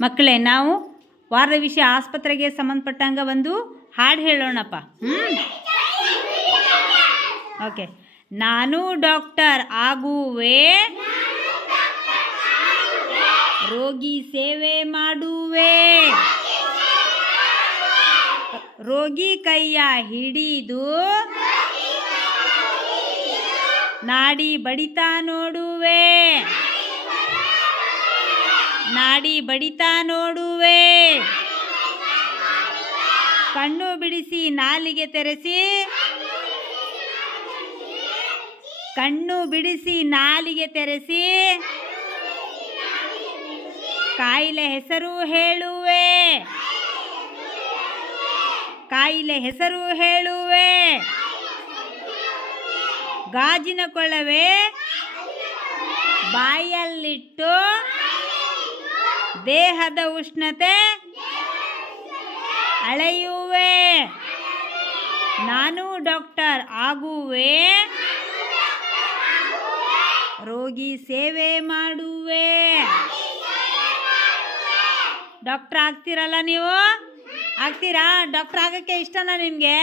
ಮಕ್ಕಳೇ, ನಾವು ವಾರದ ವಿಷಯ ಆಸ್ಪತ್ರೆಗೆ ಸಂಬಂಧಪಟ್ಟಂಗೆ ಒಂದು ಹಾಡು ಹೇಳೋಣಪ್ಪ. ಓಕೆ. ನಾನು ಡಾಕ್ಟರ್ ಆಗುವೆ, ರೋಗಿ ಸೇವೆ ಮಾಡುವೆ, ರೋಗಿ ಕೈಯ ಹಿಡಿದು ನಾಡಿ ಬಡಿತ ನೋಡುವೆ, ನಾಡಿ ಬಡಿತ ನೋಡುವೆ, ಕಣ್ಣು ಬಿಡಿಸಿ ನಾಲಿಗೆ ತೆರೆಸಿ, ಕಣ್ಣು ಬಿಡಿಸಿ ನಾಲಿಗೆ ತೆರೆಸಿ, ಕಾಯಿಲೆ ಹೆಸರು ಹೇಳುವೆ, ಕಾಯಿಲೆ ಹೆಸರು ಹೇಳುವೆ, ಗಾಜಿನ ಕೊಳವೆ ಬಾಯಲ್ಲಿಟ್ಟು ದೇಹದ ಉಷ್ಣತೆ ಅಳೆಯುವೆ, ನಾನು ಡಾಕ್ಟರ್ ಆಗುವೆ, ರೋಗಿ ಸೇವೆ ಮಾಡುವೆ. ಡಾಕ್ಟರ್ ಆಗ್ತೀರಲ್ಲ ನೀವು? ಆಗ್ತೀರಾ? ಡಾಕ್ಟರ್ ಆಗೋಕ್ಕೆ ಇಷ್ಟನಾ ನಿನಗೆ?